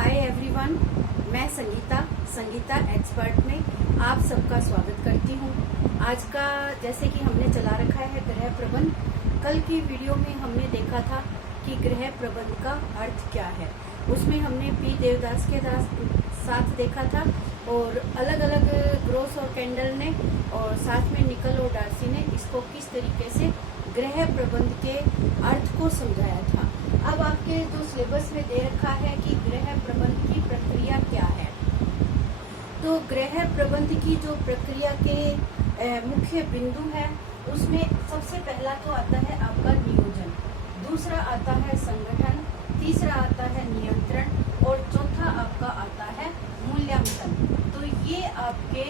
Hi everyone, मैं Sangeeta expert में आप सबका स्वागत करती हूँ। आज का जैसे कि हमने चला रखा है ग्रह प्रबंध। कल की वीडियो में हमने देखा था कि ग्रह प्रबंध का अर्थ क्या है। उसमें हमने पी देवदास के साथ देखा था और अलग अलग ग्रोस और कैंडल ने और साथ में निकल और डार्सी ने इसको किस तरीके से ग्रह प्रबंध के अर्थ को समझाया था। अब आपके जो सिलेबस में दे रखा है कि ग्रह प्रबंध की प्रक्रिया क्या है, तो ग्रह प्रबंध की जो प्रक्रिया के मुख्य बिंदु है उसमें सबसे पहला तो आता है आपका नियोजन, दूसरा आता है संगठन, तीसरा आता है नियंत्रण और चौथा आपका आता है मूल्यांकन। तो ये आपके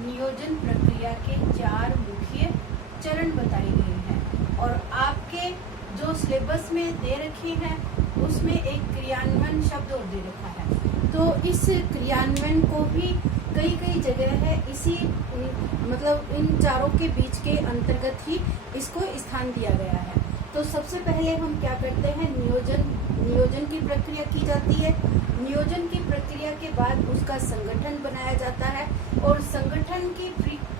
नियोजन प्रक्रिया के 4 मुख्य चरण बताए गए हैं और आपके जो सिलेबस में दे रखे हैं उसमें एक क्रियान्वयन शब्द और दे रखा है। तो इस क्रियान्वयन को भी कई जगह है इसी मतलब इन चारों के बीच के अंतर्गत ही इसको स्थान दिया गया है। तो सबसे पहले हम क्या करते हैं, नियोजन की प्रक्रिया की जाती है। नियोजन की प्रक्रिया के बाद उसका संगठन बनाया जाता है और संगठन की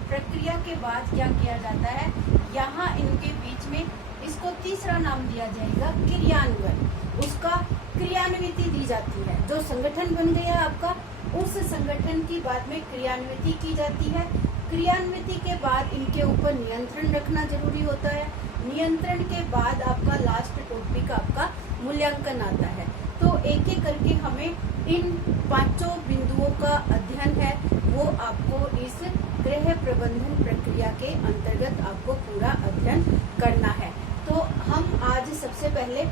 प्रक्रिया के बाद क्या किया जाता है, यहाँ इनके बीच में इसको तीसरा नाम दिया जाएगा क्रियान्वयन। उसका क्रियान्विति दी जाती है। जो संगठन बन गया आपका, उस संगठन की बाद में क्रियान्विति की जाती है। क्रियान्विति के बाद इनके ऊपर नियंत्रण रखना जरूरी होता है। नियंत्रण के बाद आपका लास्ट टॉपिक आपका मूल्यांकन आता है। तो एक एक करके हमें इन 5 बिंदुओं का अध्ययन है वो आपको इस ग्रह प्रबंधन प्रक्रिया के अंतर्गत आपको पूरा अध्ययन करना है। तो हम आज सबसे पहले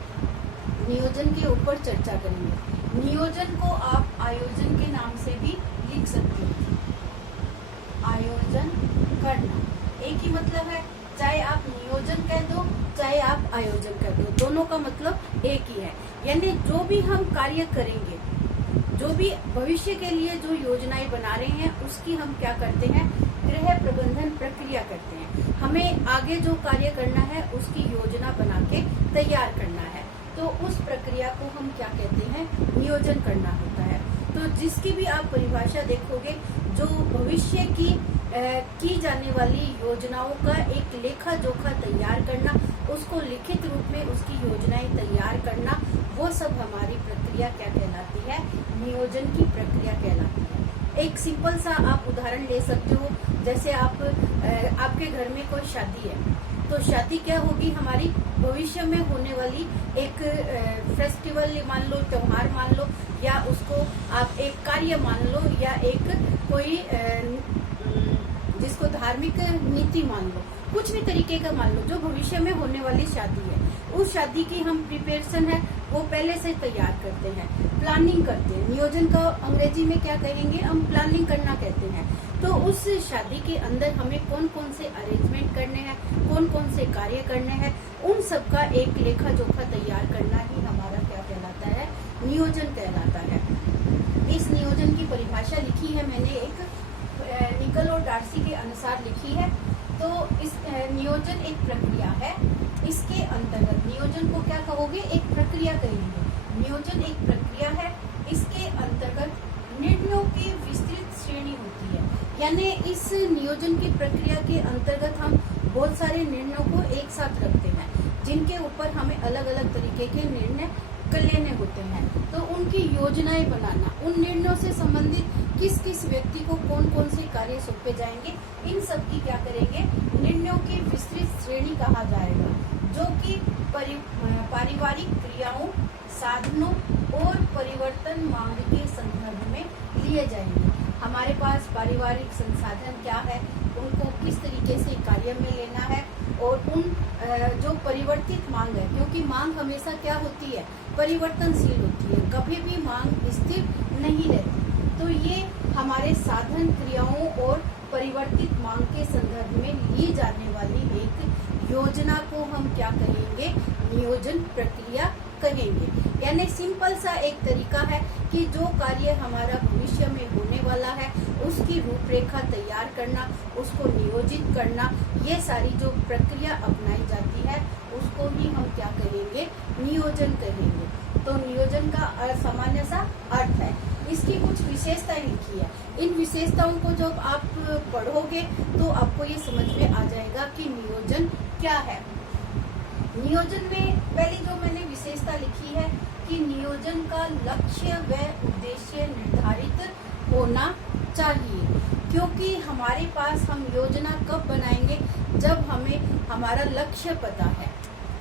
नियोजन के ऊपर चर्चा करेंगे। नियोजन को आप आयोजन के नाम से भी लिख सकते हो। आयोजन करना एक ही मतलब है, चाहे आप नियोजन कह दो चाहे आप आयोजन कह दो, दोनों का मतलब एक ही है। यानी जो भी हम कार्य करेंगे, जो भी भविष्य के लिए जो योजनाएं बना रहे हैं उसकी हम क्या करते हैं, ग्रह प्रबंधन प्रक्रिया करते हैं। हमें आगे जो कार्य करना है उसकी योजना बना के तैयार करना है। तो उस प्रक्रिया को हम क्या कहते हैं, नियोजन करना होता है। तो जिसकी भी आप परिभाषा देखोगे, जो भविष्य की जाने वाली योजनाओं का एक लेखा जोखा तैयार करना, उसको लिखित रूप में उसकी योजनाएं तैयार करना, वो सब हमारी प्रक्रिया क्या कहलाती है, नियोजन की प्रक्रिया कहलाती है। एक सिंपल सा आप उदाहरण ले सकते हो, जैसे आपके घर में कोई शादी है, तो शादी क्या होगी, हमारी भविष्य में होने वाली एक फेस्टिवल मान लो, त्योहार मान लो, या उसको आप एक कार्य मान लो, या एक कोई जिसको धार्मिक नीति मान लो, कुछ भी तरीके का मान लो, जो भविष्य में होने वाली शादी है, उस शादी की हम प्रिपरेशन है वो पहले से तैयार करते हैं, प्लानिंग करते हैं। नियोजन का अंग्रेजी में क्या कहेंगे, हम प्लानिंग करना कहते हैं। तो उस शादी के अंदर हमें कौन कौन से अरेंजमेंट करने हैं, कौन कौन से कार्य करने हैं, उन सब का एक लेखा जोखा तैयार करना ही हमारा क्या कहलाता है, नियोजन कहलाता है। इस नियोजन की परिभाषा लिखी है मैंने, एक निकल और डार्सी के अनुसार लिखी है। तो इस नियोजन एक प्रक्रिया है। इसके अंतर्गत नियोजन को क्या कहोगे, एक प्रक्रिया कहेंगे। नियोजन एक प्रक्रिया है, इसके अंतर्गत निर्णयों की विस्तृत श्रेणी होती है। यानी इस नियोजन की प्रक्रिया के अंतर्गत हम बहुत सारे निर्णयों को एक साथ रखते हैं, जिनके ऊपर हमें अलग अलग तरीके के निर्णय लेने होते हैं। तो उनकी योजनाएं बनाना, उन निर्णयों से संबंधित किस किस व्यक्ति को कौन कौन से कार्य सौंपे जाएंगे, इन सब की क्या करेंगे, निर्णयों की विस्तृत श्रेणी कहा जाएगा, जो कि पारिवारिक क्रियाओं, साधनों और परिवर्तन मांग के संदर्भ में लिए जाएंगे। हमारे पास पारिवारिक संसाधन क्या है, उनको किस तरीके से कार्य में लेना है, और उन जो परिवर्तित मांग है, क्योंकि मांग हमेशा क्या होती है, परिवर्तनशील होती है, कभी भी मांग स्थिर नहीं रहती। तो ये हमारे साधन, क्रियाओं और परिवर्तित मांग के संदर्भ में ली जाने वाली एक योजना को हम क्या कहेंगे, नियोजन प्रक्रिया कहेंगे। यानी सिंपल सा एक तरीका है कि जो कार्य हमारा भविष्य में होने वाला है उसकी रूपरेखा तैयार करना, उसको नियोजित करना, ये सारी जो प्रक्रिया अपनाई जाती है उसको ही हम क्या कहेंगे, नियोजन कहेंगे। तो नियोजन का सामान्य सा अर्थ है। इसकी कुछ विशेषताएं लिखी है। इन विशेषताओं को जब आप पढ़ोगे तो आपको ये समझ में आ जाएगा कि नियोजन क्या है। नियोजन में पहली जो मैंने विशेषता लिखी है कि नियोजन का लक्ष्य व उद्देश्य निर्धारित होना चाहिए, क्योंकि हमारे पास हम योजना कब बनाएंगे जब हमें हमारा लक्ष्य पता है,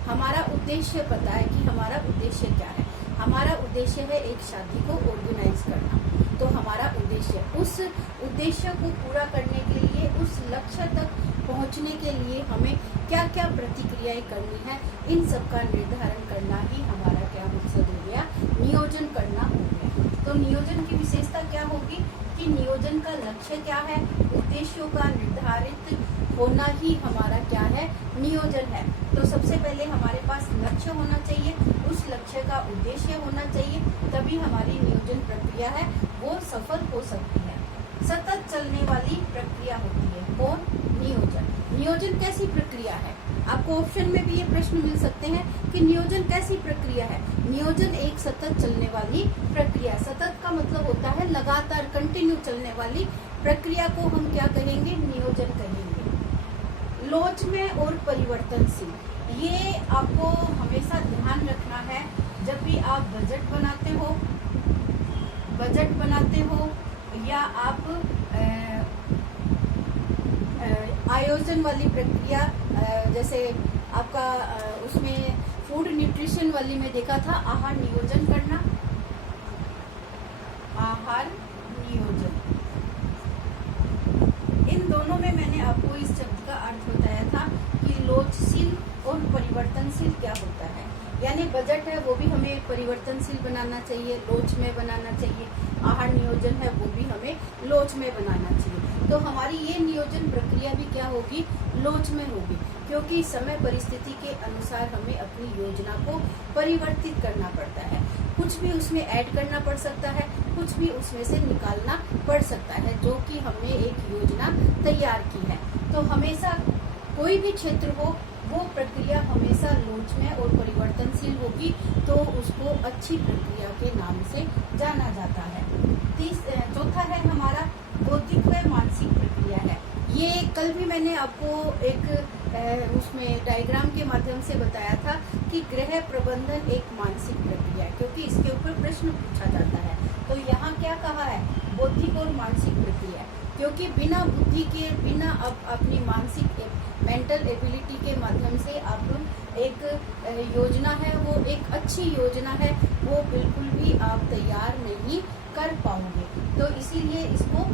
हमारा उद्देश्य पता है कि हमारा उद्देश्य क्या है। हमारा उद्देश्य है एक शादी को ऑर्गेनाइज करना, तो हमारा उद्देश्य, उस उद्देश्य को पूरा करने के लिए, उस लक्ष्य तक पहुंचने के लिए हमें क्या क्या प्रतिक्रियाएं करनी है, इन सब का निर्धारण करना ही हमारा क्या मकसद हो गया, नियोजन करना हो गया। तो नियोजन की विशेषता क्या होगी कि नियोजन का लक्ष्य क्या है, उद्देश्यों का निर्धारित होना ही हमारा क्या है, नियोजन है। तो सबसे पहले हमारे पास लक्ष्य होना चाहिए, उस लक्ष्य का उद्देश्य होना चाहिए, तभी हमारी नियोजन प्रक्रिया है वो सफल हो सकती है। सतत चलने वाली प्रक्रिया होती है कौन, नियोजन। नियोजन कैसी प्रक्रिया है, आपको ऑप्शन में भी ये प्रश्न मिल सकते हैं कि नियोजन कैसी प्रक्रिया है। नियोजन एक सतत चलने वाली प्रक्रिया। सतत का मतलब होता है लगातार, कंटिन्यू चलने वाली प्रक्रिया को हम क्या कहेंगे, नियोजन कहेंगे। लोच में और परिवर्तनशील, ये आपको हमेशा ध्यान रखना है जब भी आप बजट बनाते हो या आप आयोजन वाली प्रक्रिया, जैसे आपका उसमें फूड न्यूट्रिशन वाली में देखा था आहार नियोजन करना, आहार नियोजन, इन दोनों में मैंने आपको इस शब्द का अर्थ बताया था कि लोचशील और परिवर्तनशील क्या होता है। यानी बजट है वो भी हमें परिवर्तनशील बनाना चाहिए, लोच में बनाना चाहिए। आहार नियोजन है वो भी हमें लोच में बनाना चाहिए। तो हमारी ये नियोजन प्रक्रिया भी क्या होगी, लोच में होगी, क्योंकि समय परिस्थिति के अनुसार हमें अपनी योजना को परिवर्तित करना पड़ता है। कुछ भी उसमें ऐड करना पड़ सकता है, कुछ भी उसमें से निकालना पड़ सकता है, जो कि हमने एक योजना तैयार की है। तो हमेशा कोई भी क्षेत्र हो वो प्रक्रिया हमेशा लोच में और परिवर्तनशील होगी, तो उसको अच्छी प्रक्रिया के नाम से जाना जाता है। चौथा है हमारा बौद्धिक व मानसिक प्रक्रिया है। ये कल भी मैंने आपको एक उसमें डायग्राम के माध्यम से बताया था कि गृह प्रबंधन एक मानसिक प्रक्रिया है, क्योंकि इसके ऊपर प्रश्न पूछा जाता है। तो यहाँ क्या कहा है, बौद्धिक और मानसिक प्रक्रिया, क्योंकि बिना बुद्धि के, बिना अपनी मानसिक मेंटल एबिलिटी के माध्यम से आप एक योजना है वो एक अच्छी योजना है वो बिल्कुल भी आप तैयार नहीं कर पाओगे। तो इसीलिए इसको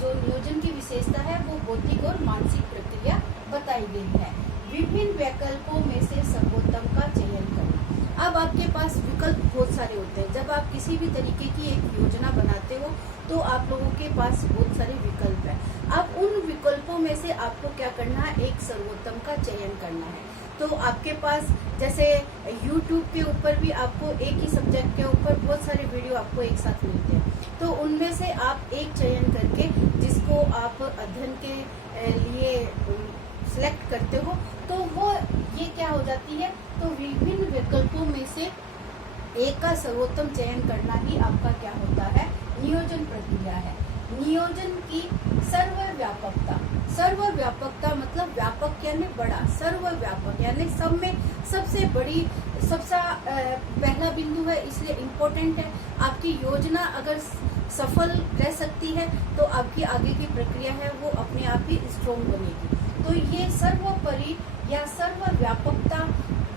जो नियोजन की विशेषता है वो बौद्धिक और मानसिक प्रक्रिया बताई गई है। विभिन्न विकल्पों में से सर्वोत्तम का चयन करें। अब आपके पास विकल्प बहुत सारे होते हैं। जब आप किसी भी तरीके की एक योजना बनाते हो तो आप लोगों के पास बहुत सारे विकल्प हैं। अब उन विकल्पों में से आपको क्या करना है, एक सर्वोत्तम का चयन करना है। तो आपके पास जैसे YouTube के ऊपर भी आपको एक ही सब्जेक्ट के ऊपर बहुत सारे वीडियो आपको एक साथ मिलते हैं, तो उनमें से आप एक चयन करके जिसको आप अध्ययन के लिए सिलेक्ट करते हो तो वो ये क्या हो जाती है, तो विभिन्न विकल्पों में से एक का सर्वोत्तम चयन करना ही आपका क्या होता है, नियोजन प्रक्रिया है। नियोजन की सर्वव्यापकता, सर्वव्यापकता मतलब व्यापक यानी बड़ा, सर्वव्यापक यानी सब में सबसे बड़ी, सबसे पहला बिंदु है, इसलिए इम्पोर्टेंट है। आपकी योजना अगर सफल रह सकती है तो आपकी आगे की प्रक्रिया है वो अपने आप ही स्ट्रॉन्ग बनेगी। तो ये सर्वोपरि या सर्वव्यापकता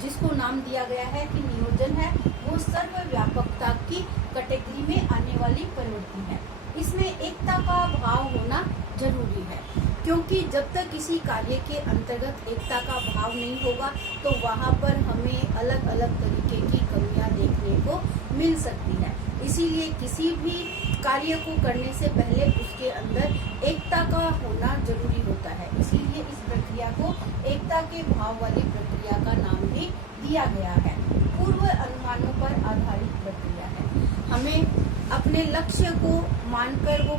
जिसको नाम दिया गया है कि नियोजन है, वो सर्वव्यापकता की कैटेगरी में आने वाली प्रवृत्ति है। इसमें एकता का भाव होना जरूरी है, क्योंकि जब तक किसी कार्य के अंतर्गत एकता का भाव नहीं होगा तो वहाँ पर हमें अलग अलग तरीके की कमियां देखने को मिल सकती है। इसीलिए किसी भी कार्य को करने से पहले उसके अंदर एकता का होना जरूरी होता है। इसीलिए इस प्रक्रिया को एकता के भाव वाली प्रक्रिया का नाम भी दिया गया है। पूर्व अनुमानों पर आधारित प्रक्रिया है। हमें अपने लक्ष्य को मानकर वो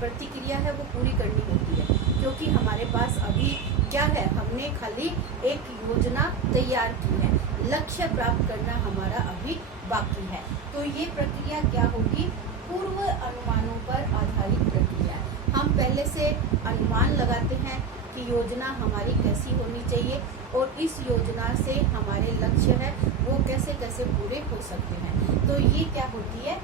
प्रतिक्रिया है वो पूरी करनी होती है, क्योंकि हमारे पास अभी क्या है, हमने खाली एक योजना तैयार की है, लक्ष्य प्राप्त करना हमारा अभी बाकी है। तो ये प्रक्रिया क्या होगी? पूर्व अनुमानों पर आधारित प्रक्रिया है। हम पहले से अनुमान लगाते हैं कि योजना हमारी कैसी होनी चाहिए और इस योजना से हमारे लक्ष्य है वो कैसे कैसे पूरे हो सकते हैं। तो ये क्या होती है?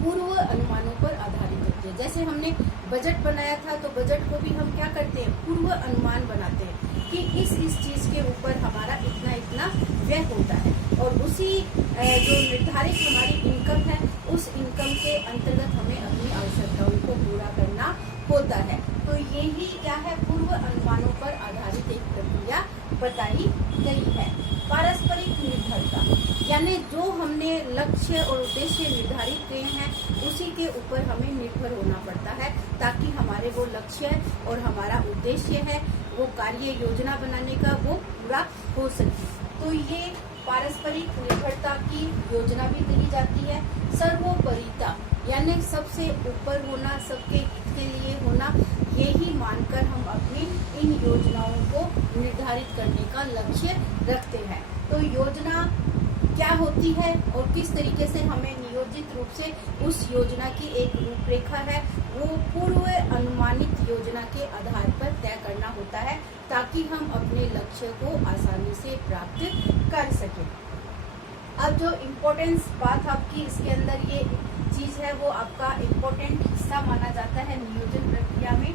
पूर्व अनुमानों पर आधारित होती है। जैसे हमने बजट बनाया था तो बजट को भी हम क्या करते हैं? पूर्व अनुमान बनाते हैं कि इस चीज के ऊपर हमारा इतना इतना व्यय होता है और उसी जो निर्धारित हमारी इनकम है उस इनकम के अंतर्गत हमें अपनी आवश्यकताओं को पूरा करना होता है। तो यही क्या है? पूर्व अनुमानों पर आधारित एक प्रक्रिया बताई गई है। पारस्परिक निर्भरता यानी जो हमने लक्ष्य और उद्देश्य निर्धारित किए हैं उसी के ऊपर हमें निर्भर होना पड़ता है ताकि हमारे वो लक्ष्य और हमारा उद्देश्य है वो कार्य योजना बनाने का वो पूरा हो सके। तो ये पारस्परिक निर्भरता की योजना भी कही जाती है। सर्वोपरिता यानी सबसे ऊपर होना, सबके हित के लिए होना, यही मानकर हम अपनी इन योजनाओं को निर्धारित करने का लक्ष्य रखते हैं। तो योजना क्या होती है और किस तरीके से हमें नियोजित रूप से उस योजना की एक रूपरेखा है वो पूर्व अनुमानित योजना के आधार पर तय करना होता है ताकि हम अपने लक्ष्य को आसानी से प्राप्त कर सकें। अब जो इम्पोर्टेंस बात आपकी इसके अंदर ये चीज है वो आपका इम्पोर्टेंट हिस्सा माना जाता है नियोजन प्रक्रिया में।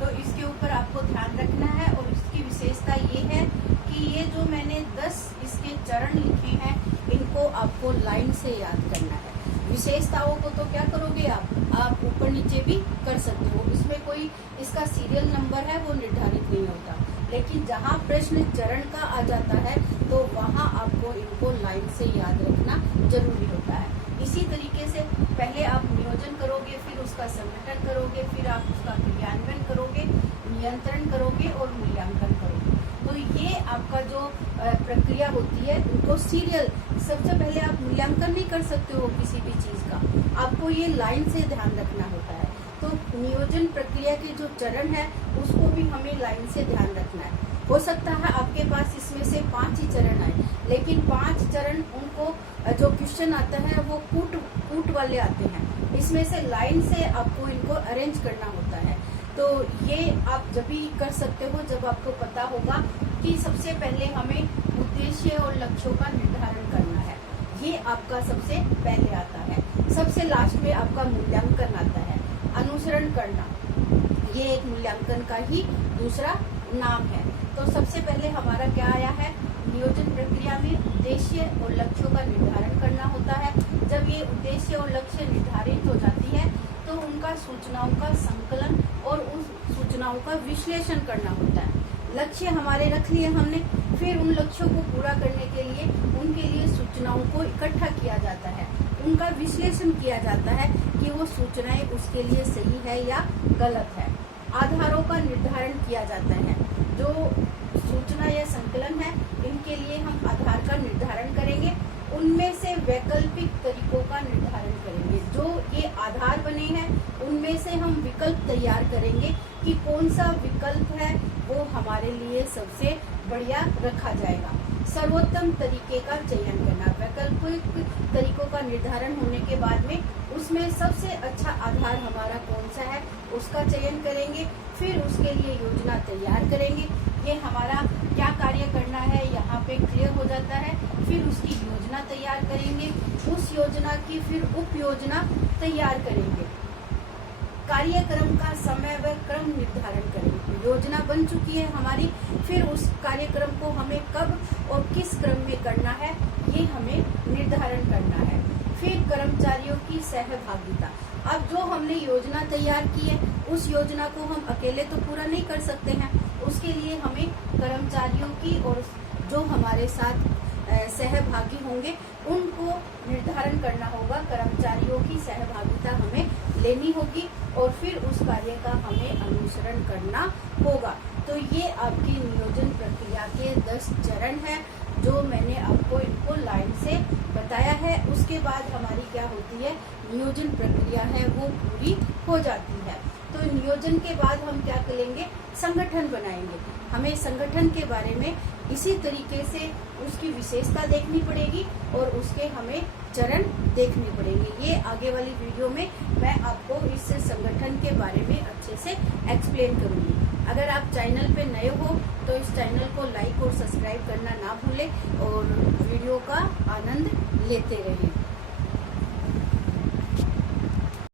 तो इसके ऊपर आपको ध्यान रखना है और इसकी विशेषता ये है कि ये जो मैंने 10 इसके चरण लिखे हैं इनको आपको लाइन से याद करना है। विशेषताओं को तो क्या करोगे आप ऊपर नीचे भी कर सकते हो, इसमें कोई इसका सीरियल नंबर है वो निर्धारित नहीं होता, लेकिन जहाँ प्रश्न चरण का आ जाता है तो वहाँ आपको इनको लाइन से याद रखना जरूरी होता है। इसी तरीके से पहले आप नियोजन करोगे, फिर उसका संगठन करोगे, फिर आप उसका क्रियान्वयन करोगे, नियंत्रण करोगे और मूल्यांकन करोगे। तो ये आपका जो प्रक्रिया होती है उनको सीरियल, सबसे पहले आप मूल्यांकन नहीं कर सकते हो किसी भी चीज का, आपको ये लाइन से ध्यान रखना होता है। तो नियोजन प्रक्रिया के जो चरण है उसको भी हमें लाइन से ध्यान रखना है। हो सकता है आपके पास इसमें से 5 ही चरण आए, लेकिन 5 चरण उनको जो क्वेश्चन आता है वो कूट वाले आते हैं, इसमें से लाइन से आपको इनको अरेंज करना होता है। तो ये आप जब भी कर सकते हो जब आपको पता होगा कि सबसे पहले हमें उद्देश्य और लक्ष्यों का निर्धारण करना है, ये आपका सबसे पहले आता है। सबसे लास्ट में आपका मूल्यांकन आता है, अनुसरण करना, ये एक मूल्यांकन का ही दूसरा नाम है। तो सबसे पहले हमारा क्या आया है? नियोजन प्रक्रिया में उद्देश्य और लक्ष्यों का निर्धारण करना होता है। जब ये उद्देश्य और लक्ष्य निर्धारित हो जाती है तो उनका सूचनाओं का संकलन और उन सूचनाओं का विश्लेषण करना होता है। लक्ष्य हमारे रख लिए हमने, फिर उन लक्ष्यों को पूरा करने के लिए उनके लिए सूचनाओं को इकट्ठा किया जाता है, उनका विश्लेषण किया जाता है कि वो सूचनाएं उसके लिए सही है या गलत है। आधारों का निर्धारण किया जाता है, जो सूचना या संकलन है इनके लिए हम आधार का निर्धारण करेंगे, उनमें से वैकल्पिक तरीकों का निर्धारण करेंगे। जो ये आधार बने हैं उनमें से हम विकल्प तैयार करेंगे कि कौन सा विकल्प है वो हमारे लिए सबसे बढ़िया रखा जाएगा। सर्वोत्तम तरीके का चयन करना, वैकल्पिक तरीकों का निर्धारण होने के बाद में उसमें सबसे अच्छा आधार हमारा कौन सा है उसका चयन करेंगे, फिर उसके लिए योजना तैयार करेंगे। ये हमारा क्या कार्य करना है यहाँ पे क्लियर हो जाता है। फिर उसकी योजना तैयार करेंगे, उस योजना की फिर उप योजना तैयार करेंगे, कार्यक्रम का समय व क्रम निर्धारण करेंगे। योजना बन चुकी है हमारी, फिर उस कार्यक्रम को हमें कब और किस क्रम में करना है ये हमें निर्धारण करना है। फिर कर्मचारियों की सहभागिता, अब जो हमने योजना तैयार की है उस योजना को हम अकेले तो पूरा नहीं कर सकते हैं, उसके लिए हमें कर्मचारियों की और जो हमारे साथ सहभागी होंगे उनको निर्धारण करना होगा। कर्मचारियों की सहभागिता हमें लेनी होगी और फिर उस कार्य का हमें अनुसरण करना होगा। तो ये आपकी नियोजन प्रक्रिया के 10 चरण हैं जो मैंने आपको इनको लाइन से बताया है। उसके बाद हमारी क्या होती है, नियोजन प्रक्रिया है वो पूरी हो जाती है। तो नियोजन के बाद हम क्या करेंगे, संगठन बनाएंगे। हमें संगठन के बारे में इसी तरीके से उसकी विशेषता देखनी पड़ेगी और उसके हमें चरण देखने पड़ेंगे। ये आगे वाली वीडियो में मैं आपको इस संगठन के बारे में अच्छे से एक्सप्लेन करूंगी। अगर आप चैनल पे नए हो तो इस चैनल को लाइक और सब्सक्राइब करना ना भूलें और वीडियो का आनंद लेते रहें।